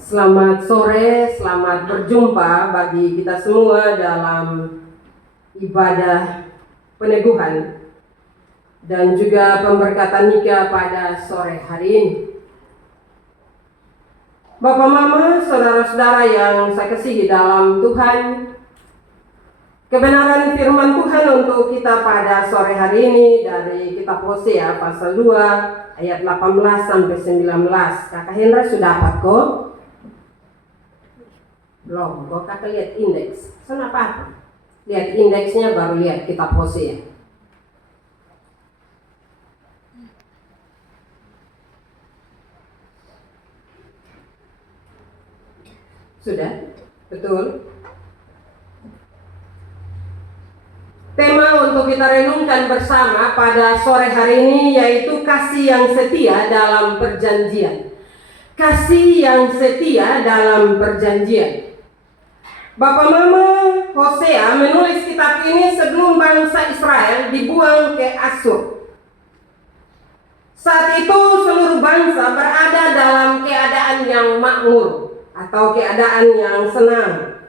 Selamat sore, selamat berjumpa bagi kita semua dalam ibadah peneguhan dan juga pemberkatan nikah pada sore hari ini. Bapak, Mama, saudara-saudara yang saya kasihi dalam Tuhan, kebenaran firman Tuhan untuk kita pada sore hari ini dari kitab Hosea pasal 2 ayat 18 sampai 19. Kakak Hendra sudah dapat kok? Belum, kok kakak lihat indeks? Kenapa apa? Lihat indeksnya baru lihat kitab Hosea. Sudah? Betul? Tema untuk kita renungkan bersama pada sore hari ini yaitu kasih yang setia dalam perjanjian. Kasih yang setia dalam perjanjian. Bapak Mama, Hosea menulis kitab ini sebelum bangsa Israel dibuang ke Asyur. Saat itu seluruh bangsa berada dalam keadaan yang makmur atau keadaan yang senang.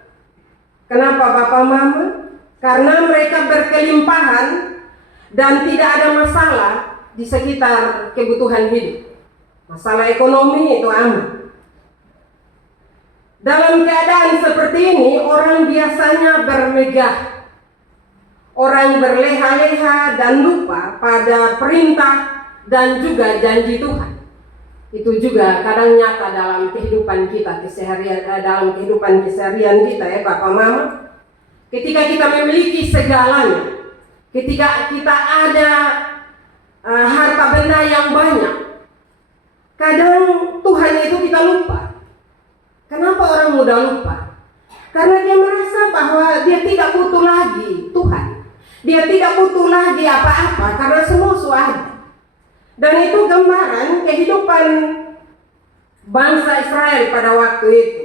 Kenapa Bapak Mama? Karena mereka berkelimpahan dan tidak ada masalah di sekitar kebutuhan hidup. Masalah ekonomi itu aman. Dalam keadaan seperti ini, orang biasanya bermegah. Orang berleha-leha dan lupa pada perintah dan juga janji Tuhan. Itu juga kadang nyata dalam kehidupan kita dalam kehidupan keseharian kita ya Bapak Mama. Ketika kita memiliki segalanya, ketika kita ada harta benda yang banyak, kadang Tuhan itu kita lupa. Kenapa orang mudah lupa? Karena dia merasa bahwa dia tidak butuh lagi Tuhan. Dia tidak butuh lagi apa-apa karena semua sudah ada. Dan itu gambaran kehidupan bangsa Israel pada waktu itu.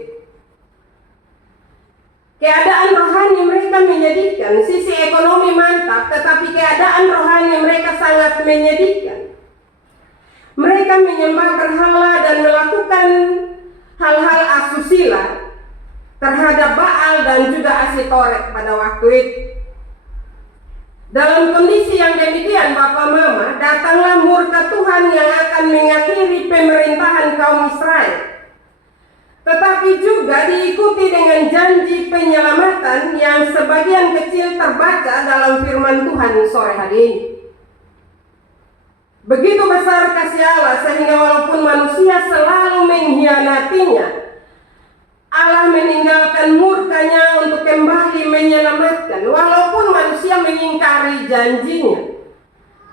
Keadaan rohani mereka menyedihkan, sisi ekonomi mantap, tetapi keadaan rohani mereka sangat menyedihkan. Mereka menyembah berhala dan melakukan hal-hal asusila terhadap Baal dan juga Asitoret pada waktu itu. Dalam kondisi yang demikian Bapak Mama, datanglah murka Tuhan yang akan mengakhiri pemerintahan kaum Israel. Tetapi juga diikuti dengan janji penyelamatan yang sebagian kecil terbaca dalam firman Tuhan sore hari ini. Begitu besar kasih Allah sehingga walaupun manusia selalu mengkhianatinya, Allah meninggalkan murkanya untuk kembali menyelamatkan. Walaupun manusia mengingkari janjinya,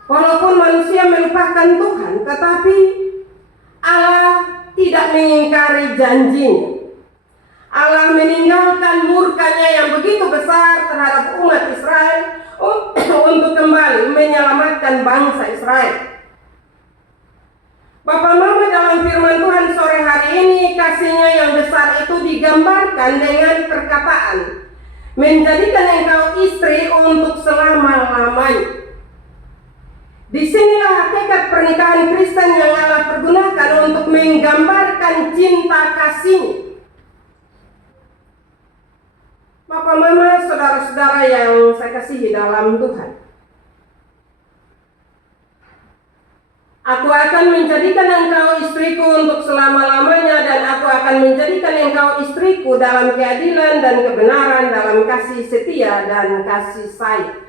walaupun manusia melupakan Tuhan, tetapi Allah tidak mengingkari janjinya. Allah meninggalkan murkanya yang begitu besar terhadap umat Israel untuk kembali menyelamatkan bangsa Israel. Bapak Mama, dalam firman Tuhan sore hari ini kasihnya yang besar itu digambarkan dengan perkataan menjadikan engkau istri untuk selama-lamanya. Disinilah hakikat pernikahan Kristen yang Allah pergunakan untuk menggambarkan cinta kasih. Bapak Mama, saudara-saudara yang saya kasihi dalam Tuhan, aku akan menjadikan engkau istriku untuk selama-lamanya, dan aku akan menjadikan engkau istriku dalam keadilan dan kebenaran, dalam kasih setia dan kasih sayang.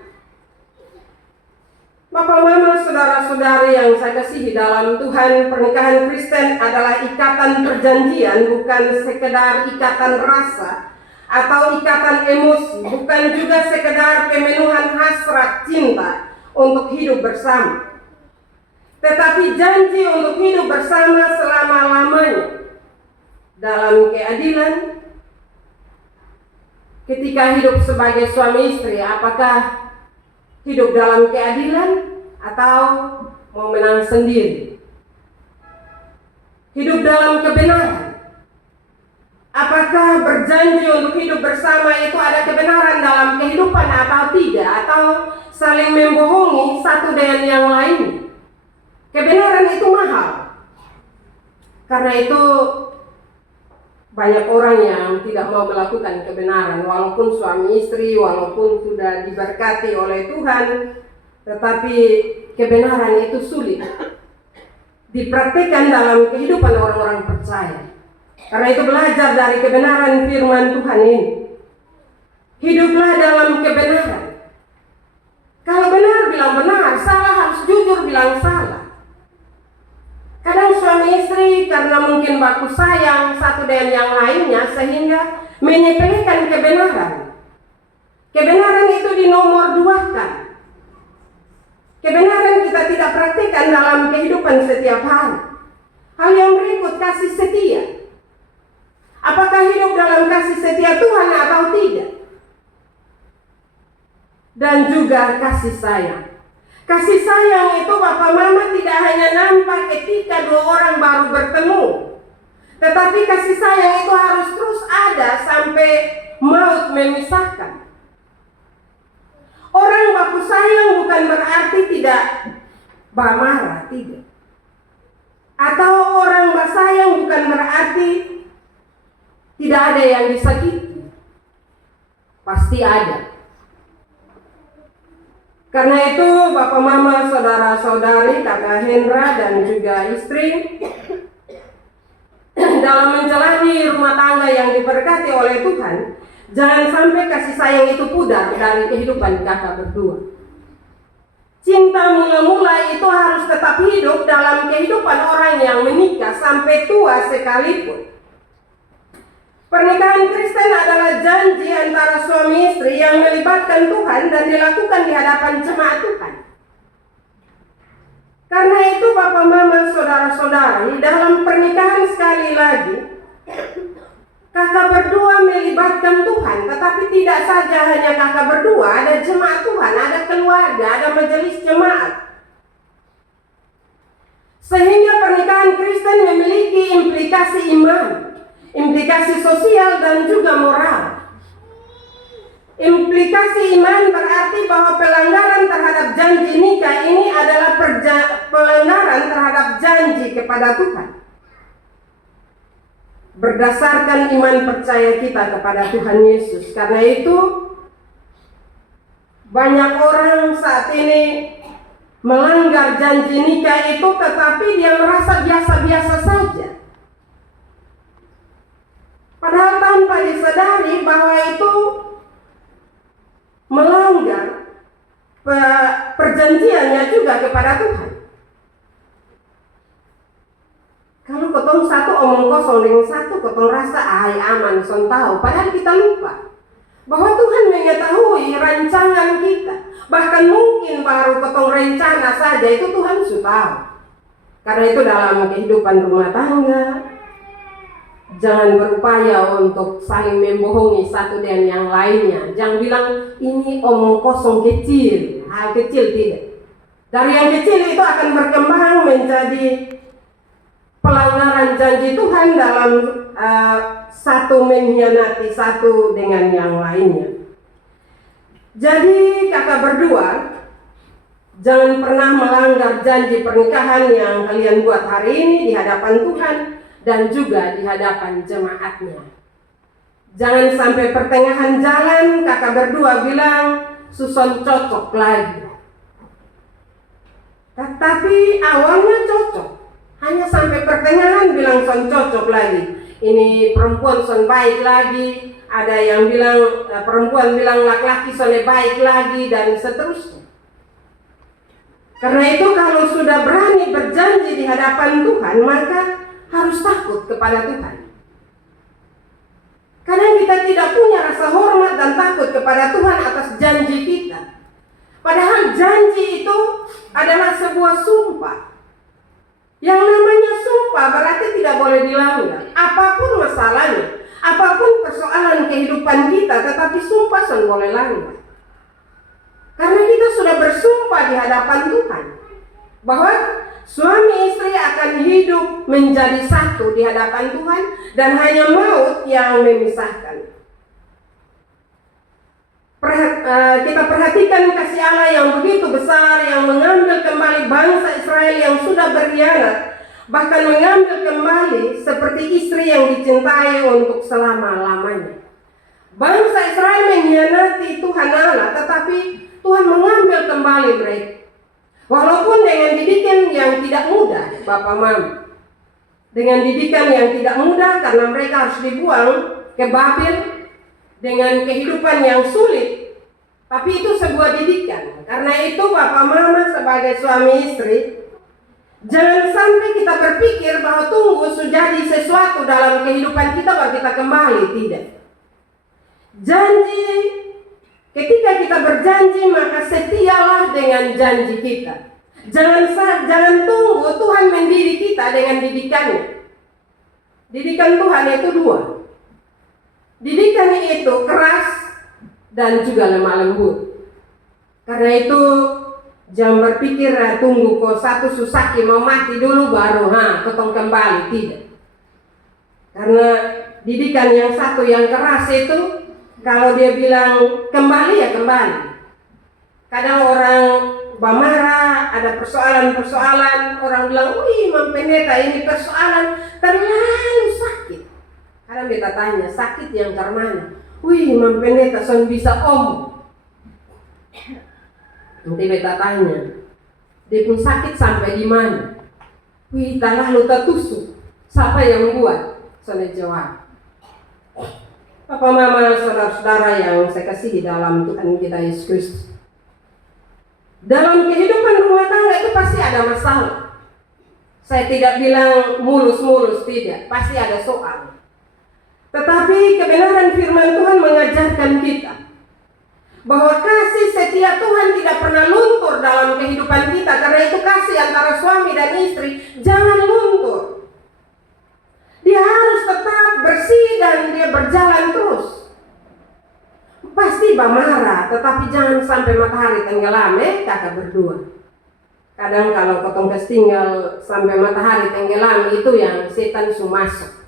Bapak Mama, saudara-saudari yang saya kasihi dalam Tuhan, pernikahan Kristen adalah ikatan perjanjian, bukan sekedar ikatan rasa atau ikatan emosi, bukan juga sekedar pemenuhan hasrat cinta untuk hidup bersama, tetapi janji untuk hidup bersama selama-lamanya dalam keadilan. Ketika hidup sebagai suami istri, apakah hidup dalam keadilan atau mau menang sendiri? Hidup dalam kebenaran. Apakah berjanji untuk hidup bersama itu ada kebenaran dalam kehidupan atau tidak? Atau saling membohongi satu dengan yang lain? Kebenaran itu mahal. Karena itu banyak orang yang tidak mau melakukan kebenaran, walaupun suami istri, walaupun sudah diberkati oleh Tuhan, tetapi kebenaran itu sulit dipraktikkan dalam kehidupan orang-orang percaya. Karena itu belajar dari kebenaran firman Tuhan ini. Hiduplah dalam kebenaran. Kalau benar bilang benar, salah harus jujur bilang salah. Kadang suami istri karena mungkin baku sayang satu dengan yang lainnya sehingga menyepelekan kebenaran. Kebenaran itu dinomor duakan. Kebenaran kita tidak praktikkan dalam kehidupan setiap hari. Hal yang berikut, kasih setia. Apakah hidup dalam kasih setia Tuhan atau tidak? Dan juga kasih sayang. Kasih sayang itu Bapak Mama tidak hanya nampak ketika dua orang baru bertemu, tetapi kasih sayang itu harus terus ada sampai maut memisahkan. Orang baku sayang bukan berarti tidak marah, tidak. Atau orang bersayang bukan berarti tidak ada yang disakiti. Pasti ada. Karena itu Bapak Mama, saudara-saudari, kakak Hendra dan juga istri, dalam menjalani rumah tangga yang diberkati oleh Tuhan, jangan sampai kasih sayang itu pudar dari kehidupan kakak berdua. Cinta mula-mula itu harus tetap hidup dalam kehidupan orang yang menikah sampai tua sekalipun. Pernikahan Kristen adalah janji antara suami istri yang melibatkan Tuhan dan dilakukan di hadapan jemaat Tuhan. Karena itu Bapak Mama, saudara-saudari, dalam pernikahan sekali lagi, kakak berdua melibatkan Tuhan, tetapi tidak saja hanya kakak berdua, ada jemaat Tuhan, ada keluarga, ada majelis jemaat. Sehingga pernikahan Kristen memiliki implikasi iman, implikasi sosial dan juga moral. Implikasi iman berarti bahwa pelanggaran terhadap janji nikah ini adalah pelanggaran terhadap janji kepada Tuhan. Berdasarkan iman percaya kita kepada Tuhan Yesus. Karena itu banyak orang saat ini melanggar janji nikah itu, tetapi dia merasa biasa-biasa saja. Padahal tanpa disadari bahwa itu melanggar perjanjiannya juga kepada Tuhan. Kalau ketong satu omong kosong dengan satu, ketong rasa aman, son tahu. Padahal kita lupa bahwa Tuhan mengetahui rancangan kita. Bahkan mungkin baru ketong rencana saja itu Tuhan sudah tahu. Karena itu dalam kehidupan rumah tangga, jangan berupaya untuk saling membohongi satu dengan yang lainnya. Jangan bilang ini omong kosong kecil, hal kecil, tidak. Dari yang kecil itu akan berkembang menjadi pelanggaran janji Tuhan dalam satu mengkhianati satu dengan yang lainnya. Jadi kakak berdua, jangan pernah melanggar janji pernikahan yang kalian buat hari ini di hadapan Tuhan dan juga di hadapan jemaatnya. Jangan sampai pertengahan jalan kakak berdua bilang susun cocok lagi. Tetapi awalnya cocok, hanya sampai pertengahan bilang son cocok lagi. Ini perempuan son baik lagi, ada yang bilang perempuan bilang laki-laki son baik lagi, dan seterusnya. Karena itu kalau sudah berani berjanji di hadapan Tuhan, maka harus takut kepada Tuhan. Karena kita tidak punya rasa hormat dan takut kepada Tuhan atas janji kita. Padahal janji itu adalah sebuah sumpah. Yang namanya sumpah berarti tidak boleh dilanggar. Apapun masalahnya, apapun persoalan kehidupan kita, tetapi sumpah tidak boleh langgar. Karena kita sudah bersumpah di hadapan Tuhan bahwa suami istri akan hidup menjadi satu di hadapan Tuhan dan hanya maut yang memisahkan. Kita perhatikan kasih Allah yang begitu besar, yang mengambil kembali bangsa Israel yang sudah berkhianat, bahkan mengambil kembali seperti istri yang dicintai untuk selama-lamanya. Bangsa Israel mengkhianati Tuhan Allah, tetapi Tuhan mengambil kembali mereka. Walaupun dengan didikan yang tidak mudah, Bapak Mama. Dengan didikan yang tidak mudah karena mereka harus dibuang ke Babel dengan kehidupan yang sulit. Tapi itu sebuah didikan. Karena itu Bapak Mama sebagai suami istri, jangan sampai kita berpikir bahwa tunggu jadi sesuatu dalam kehidupan kita baru kita kembali. Tidak. Janji, ketika kita berjanji maka setialah dengan janji kita. Jangan tunggu Tuhan mendidik kita dengan didikannya. Didikan Tuhan itu dua. Didikan itu keras dan juga lemah lembut. Karena itu jangan berpikir tunggu kok satu susaki mau mati dulu baru ketong kembali. Tidak. Karena didikan yang satu yang keras itu, kalau dia bilang kembali ya kembali. Kadang orang marah, ada persoalan-persoalan, orang bilang, wih Mam Pendeta ini persoalan terlalu sakit. Kadang beta tanya, sakit yang karena? Wih Mam Pendeta son bisa om. Nanti beta tanya, dia pun sakit sampai di mana? Wih tak lalu tak tusuk. Siapa yang buat? Soalnya jawab. Bapak Mama, saudara-saudara yang saya kasihi dalam Tuhan kita Yesus Kristus. Dalam kehidupan rumah tangga itu pasti ada masalah. Saya tidak bilang mulus-mulus, tidak. Pasti ada soal. Tetapi kebenaran firman Tuhan mengajarkan kita bahwa kasih setia Tuhan tidak pernah luntur dalam kehidupan kita. Karena itu kasih antara suami dan istri jangan luntur. Dia harus tetap bersih dan dia berjalan terus. Pasti marah, tetapi jangan sampai matahari tenggelam kakak berdua. Kadang kalau potong tinggal sampai matahari tenggelam itu yang setan masuk.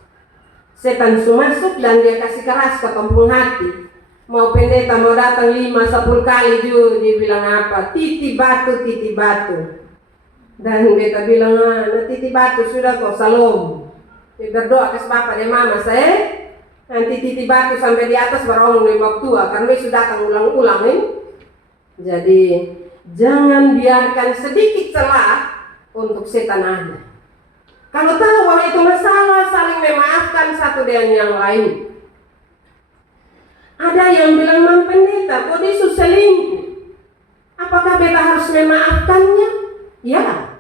Setan masuk dan dia kasih keras ke kampung hati. Mau pendeta mau datang 5-10 kali juga dia bilang apa? Titi batu. Dan beta bilang titi batu sudah kok salom. Dia berdoa ke bapak dan mama saya, nanti titi batu sampai di atas baru orang waktu tua, karena sudah datang ulang-ulang Jadi jangan biarkan sedikit celah untuk setan ada. Kalau tahu bahwa itu masalah, saling memaafkan satu dengan yang lain. Ada yang bilang, Mam Pendeta, kok dia selingkuh? Apakah beta harus memaafkannya? Ya.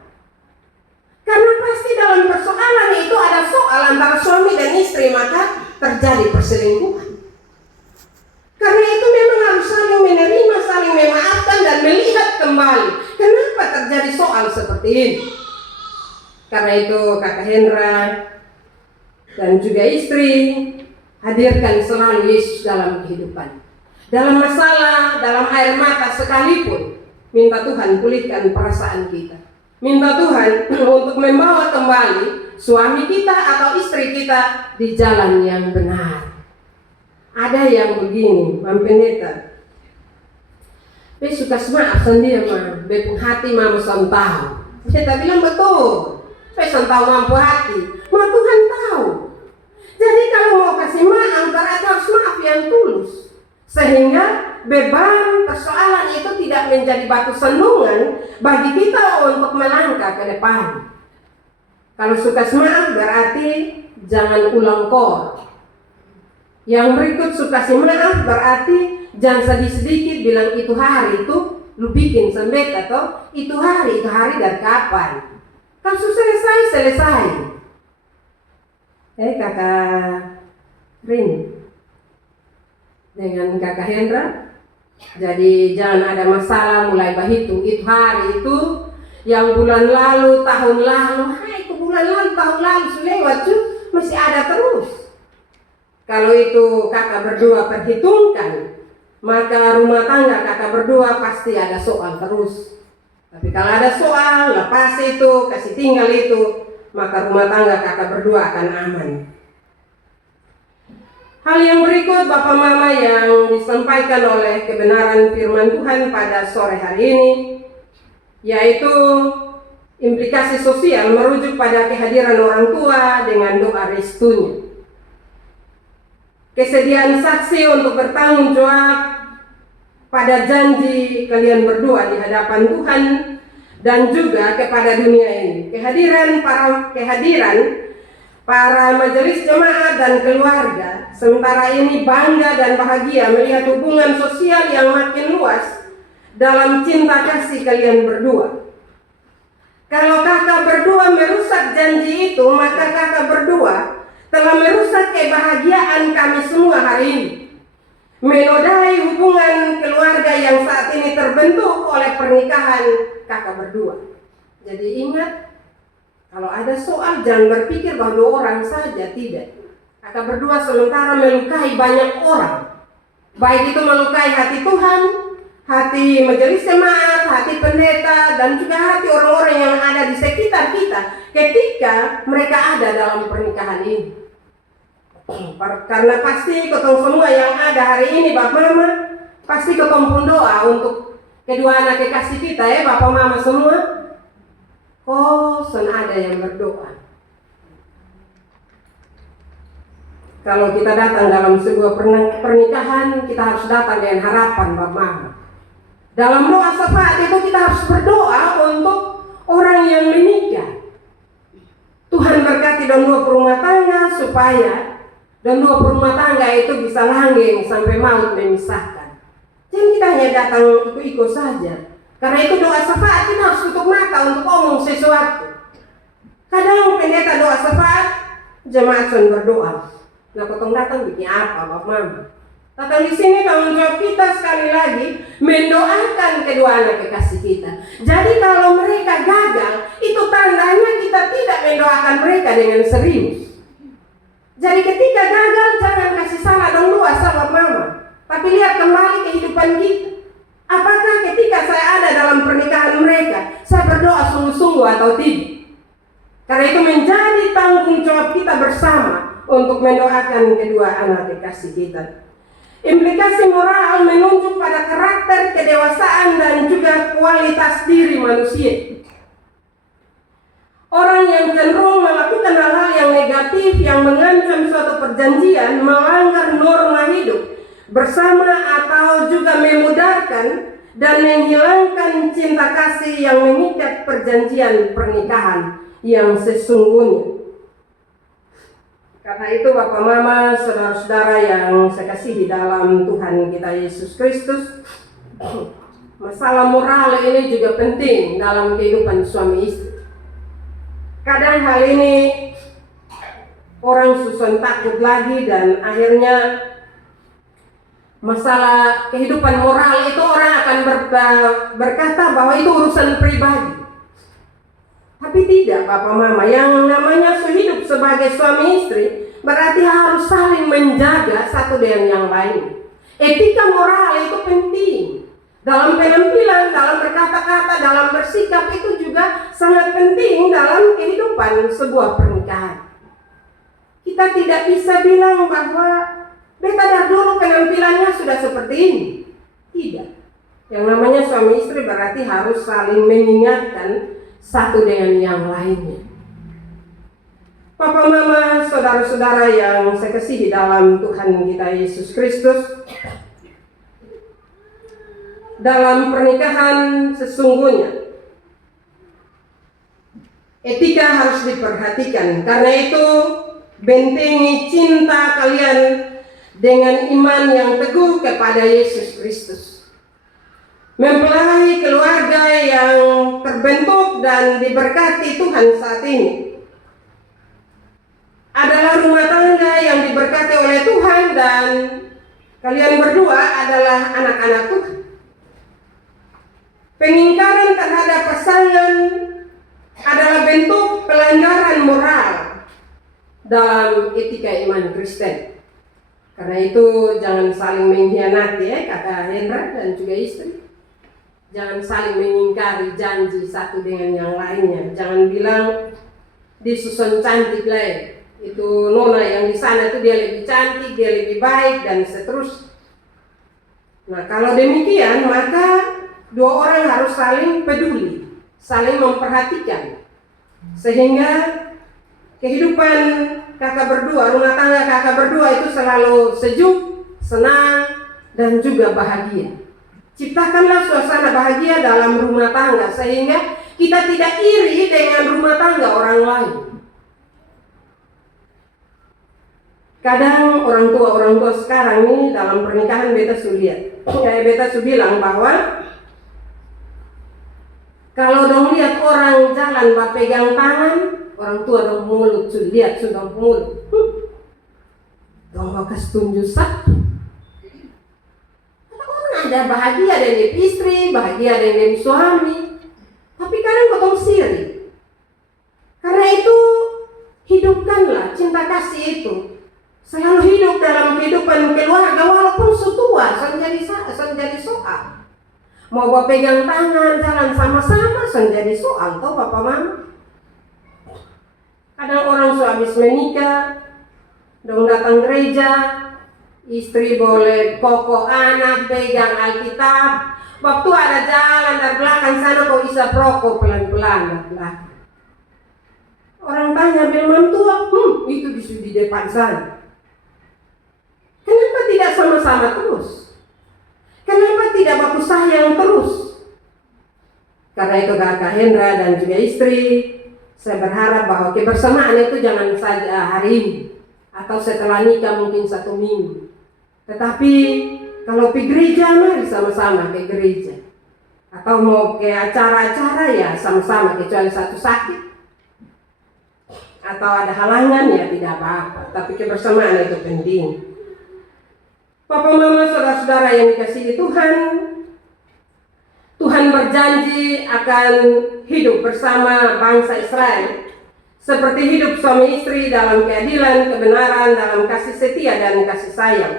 Karena pasti dalam persoalan itu ada soal antara suami dan istri, maka terjadi perselingkuhan. Karena itu memang harus saling menerima, saling memaafkan dan melihat kembali. Kenapa terjadi soal seperti ini? Karena itu Kakak Hendra dan juga istri, hadirkan selalu Yesus dalam kehidupan. Dalam masalah, dalam air mata sekalipun, minta Tuhan pulihkan perasaan kita. Minta Tuhan untuk membawa kembali suami kita atau istri kita di jalan yang benar. Ada yang begini, Mam Pendeta, dia suka maaf sendiri mah, bepung hati mama tahu. Saya bilang betul, saya tahu mampu hati, mah Tuhan tahu. Jadi kalau mau kasih maaf berarti harus maaf yang tulus, sehingga beban persoalan itu tidak menjadi batu sandungan bagi kita untuk melangkah ke depan. Kalau suka maaf berarti jangan ulang kor. Yang berikut suka maaf berarti jangan sedih-sedikit bilang itu hari itu lu bikin sembet atau itu hari dari kapan. Kalau selesai. Kakak Rini dengan Kakak Hendra. Jadi jangan ada masalah mulai bahitung itu hari itu yang bulan lalu, tahun lalu, itu bulan lalu, tahun lalu sudah lewat masih ada terus. Kalau itu kakak berdua perhitungkan, maka rumah tangga kakak berdua pasti ada soal terus. Tapi kalau ada soal, lepas itu, kasih tinggal itu, maka rumah tangga kakak berdua akan aman. Hal yang berikut Bapak Mama yang disampaikan oleh kebenaran firman Tuhan pada sore hari ini, yaitu Implikasi sosial merujuk pada kehadiran orang tua dengan doa restunya. Kesediaan saksi untuk bertanggung jawab pada janji kalian berdua di hadapan Tuhan dan juga kepada dunia ini. Kehadiran para majelis jemaat dan keluarga sementara ini bangga dan bahagia melihat hubungan sosial yang makin luas dalam cinta kasih kalian berdua. Kalau kakak berdua merusak janji itu, maka kakak berdua telah merusak kebahagiaan kami semua hari ini, menodai hubungan keluarga yang saat ini terbentuk oleh pernikahan kakak berdua. Jadi ingat, kalau ada soal jangan berpikir bahwa 2 orang saja, tidak. Kakak berdua sementara melukai banyak orang, baik itu melukai hati Tuhan, hati majelis jemaat, hati pendeta, dan juga hati orang-orang yang ada di sekitar kita ketika mereka ada dalam pernikahan ini. Karena pasti ketong semua yang ada hari ini, Bapak Mama, pasti ketong pun doa untuk kedua anak kekasih kita ya, Bapak Mama semua. Son ada yang berdoa. Kalau kita datang dalam sebuah pernikahan, kita harus datang dengan harapan, Bapak Mama. Dalam doa syafaat itu kita harus berdoa untuk orang yang menikah. Tuhan berkati dan 2 rumah tangga supaya dan 2 rumah tangga itu bisa langgeng sampai maut memisahkan. Jangan kita hanya datang ikut-ikut saja. Karena itu doa syafaat kita harus tutup mata untuk ngomong sesuatu. Kadang pendeta doa syafaat, jemaat sun berdoa. Nah, potong datang bikin apa, Bapak Mama? Datang di sini tanggung jawab kita sekali lagi mendoakan kedua anak kekasih kita. Jadi kalau mereka gagal, itu tandanya kita tidak mendoakan mereka dengan serius. Jadi ketika gagal jangan kasih salah dong doa sama Mama, tapi lihat kembali kehidupan kita. Apakah ketika saya ada dalam pernikahan mereka, saya berdoa sungguh-sungguh atau tidak? Karena itu menjadi tanggung jawab kita bersama untuk mendoakan kedua anak kekasih kita. Implikasi moral menunjuk pada karakter, kedewasaan, dan juga kualitas diri manusia. Orang yang cenderung melakukan hal-hal yang negatif yang mengancam suatu perjanjian, melanggar norma hidup bersama atau juga memudarkan dan menghilangkan cinta kasih yang mengikat perjanjian pernikahan yang sesungguhnya. Karena itu Bapak Mama, saudara-saudara yang saya kasihi dalam Tuhan kita Yesus Kristus, masalah moral ini juga penting dalam kehidupan suami istri. Kadang hal ini orang susun takut lagi dan akhirnya masalah kehidupan moral itu orang akan berkata bahwa itu urusan pribadi. Tapi tidak Bapak Mama, yang namanya sehidup sebagai suami istri berarti harus saling menjaga satu dengan yang lain. Etika moral itu penting. Dalam penampilan, dalam berkata-kata, dalam bersikap itu juga sangat penting dalam kehidupan sebuah pernikahan. Kita tidak bisa bilang bahwa beta dari dulu penampilannya sudah seperti ini. Tidak. Yang namanya suami istri berarti harus saling mengingatkan satu dengan yang lainnya. Papa Mama, saudara-saudara yang saya kasihi dalam Tuhan kita Yesus Kristus, dalam pernikahan sesungguhnya etika harus diperhatikan. Karena itu bentengi cinta kalian dengan iman yang teguh kepada Yesus Kristus. Mempelai keluarga yang terbentuk dan diberkati Tuhan saat ini adalah rumah tangga yang diberkati oleh Tuhan, dan kalian berdua adalah anak-anak Tuhan. Pengingkaran terhadap pasangan adalah bentuk pelanggaran moral dalam etika iman Kristen. Karena itu jangan saling mengkhianati kata Hendra dan juga istri. Jangan saling mengingkari janji satu dengan yang lainnya. Jangan bilang disusun cantik lah, itu nona yang di sana itu dia lebih cantik, dia lebih baik, dan seterusnya. Nah kalau demikian maka 2 orang harus saling peduli. saling memperhatikan, sehingga kehidupan kakak berdua, rumah tangga kakak berdua itu selalu sejuk, senang, dan juga bahagia. Ciptakanlah suasana bahagia dalam rumah tangga sehingga kita tidak iri dengan rumah tangga orang lain. Kadang orang tua sekarang ini dalam pernikahan beta sulihat. Beta su bilang bahwa kalau dong lihat orang jalan pegang tangan, orang tua dong mulut su lihat sudah mulut. Dong mau kasih tunjuk sak. Orang ada bahagia dengan istri, bahagia dengan suami. Tapi kadang potong siri. Karena itu hidupkanlah cinta kasih itu. Selalu hidup dalam kehidupan keluarga walaupun sutua, jadi soal. Mau pegang tangan, jalan sama-sama, jadi soal toh papa mama. Kadang orang habis menikah, dong datang gereja, istri boleh koko anak pegang Alkitab. Waktu ada jalan dari belakang sana kau isap rokok pelan-pelan dari belakang. Orang tanya bilang tua, itu di depan sana. Kenapa tidak sama-sama terus? Kenapa tidak baku sayang terus? Karena itu kakak Hendra dan juga istri, saya berharap bahwa kebersamaan itu jangan saja hari ini atau setelah nikah mungkin 1 minggu. Tetapi kalau pergi gereja, mari sama-sama ke gereja. Atau mau ke acara-acara ya sama-sama, kecuali satu sakit atau ada halangan ya tidak apa-apa. Tapi kebersamaan itu penting. Papa mama saudara-saudara yang dikasihi Tuhan, Tuhan berjanji akan hidup bersama bangsa Israel seperti hidup suami istri dalam keadilan, kebenaran, dalam kasih setia dan kasih sayang.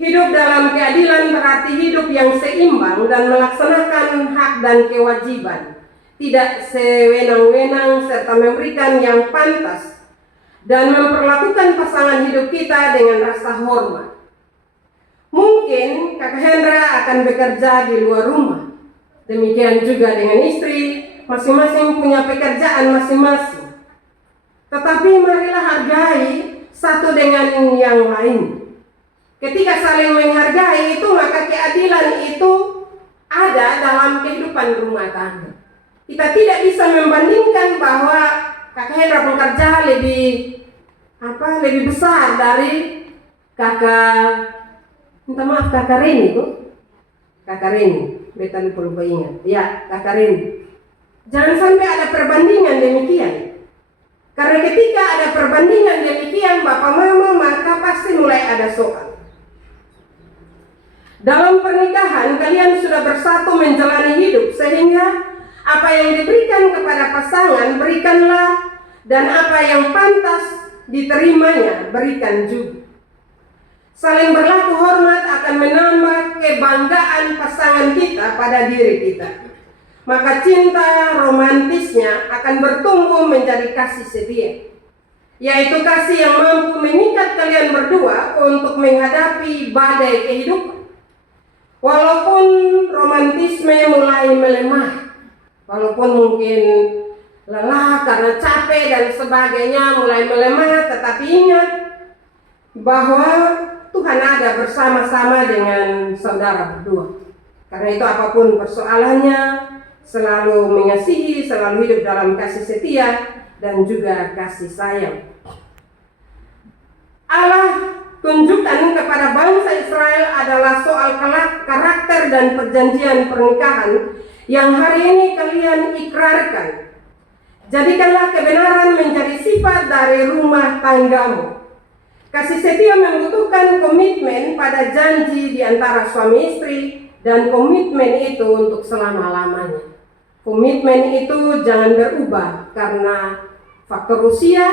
Hidup dalam keadilan berarti hidup yang seimbang dan melaksanakan hak dan kewajiban, tidak sewenang-wenang serta memberikan yang pantas dan memperlakukan pasangan hidup kita dengan rasa hormat. Mungkin kakak Hendra akan bekerja di luar rumah, demikian juga dengan istri, masing-masing punya pekerjaan masing-masing. Tetapi marilah hargai satu dengan yang lain. Ketika saling menghargai itu, maka keadilan itu ada dalam kehidupan rumah tangga. Kita tidak bisa membandingkan bahwa kakak Hendra pekerja lebih besar dari kakak, minta maaf kakak Reni tuh, kakak Reni, beta lupa ingat, ya kakak Reni. Jangan sampai ada perbandingan demikian. Karena ketika ada perbandingan demikian, bapak mama, maka pasti mulai ada soal. Dalam pernikahan kalian sudah bersatu menjalani hidup, sehingga apa yang diberikan kepada pasangan berikanlah, dan apa yang pantas diterimanya berikan juga. Saling berlaku hormat akan menambah kebanggaan pasangan kita pada diri kita. Maka cinta romantisnya akan bertumbuh menjadi kasih setia, yaitu kasih yang mampu mengikat kalian berdua untuk menghadapi badai kehidupan. Walaupun romantisme mulai melemah, walaupun mungkin lelah karena capek dan sebagainya mulai melemah, tetapi ingat bahwa Tuhan ada bersama-sama dengan saudara berdua. Karena itu apapun persoalannya, selalu mengasihi, selalu hidup dalam kasih setia dan juga kasih sayang. Allah tunjukkan kepada bangsa Israel adalah soal karakter dan perjanjian pernikahan yang hari ini kalian ikrarkan. Jadikanlah kebenaran menjadi sifat dari rumah tanggamu. Kasih setia membutuhkan komitmen pada janji di antara suami istri, dan komitmen itu untuk selama-lamanya. Komitmen itu jangan berubah karena faktor usia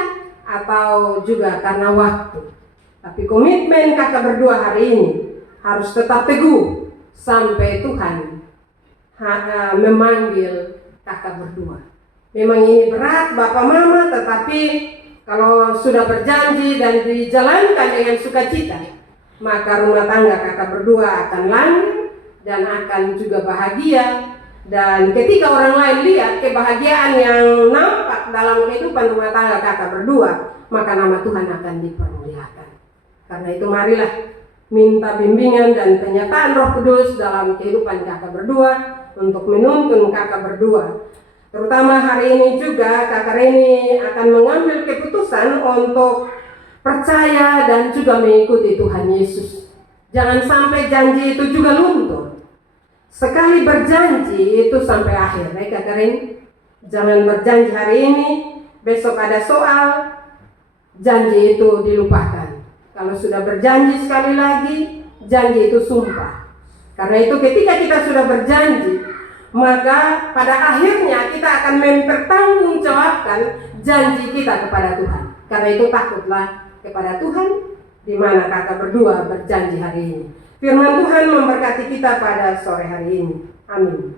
atau juga karena waktu. Tapi komitmen kakak berdua hari ini harus tetap teguh sampai Tuhan memanggil kakak berdua. Memang ini berat bapak mama, tetapi kalau sudah berjanji dan dijalankan dengan sukacita, maka rumah tangga kakak berdua akan langgeng dan akan juga bahagia Dan ketika orang lain lihat kebahagiaan yang nampak dalam kehidupan rumah tangga kakak berdua, maka nama Tuhan akan dipermuliakan. Karena itu marilah minta bimbingan dan penyertaan Roh Kudus dalam kehidupan kakak berdua untuk menuntun kakak berdua. Terutama hari ini juga kakak Reni akan mengambil keputusan untuk percaya dan juga mengikuti Tuhan Yesus. Jangan sampai janji itu juga luntur. Sekali berjanji itu sampai akhir, ya kakak Reni. Jangan berjanji hari ini, besok ada soal, janji itu dilupakan. Kalau sudah berjanji sekali lagi, janji itu sumpah. Karena itu ketika kita sudah berjanji, maka pada akhirnya kita akan mempertanggungjawabkan janji kita kepada Tuhan. Karena itu takutlah kepada Tuhan, di mana kakak berdua berjanji hari ini. Firman Tuhan memberkati kita pada sore hari ini. Amin.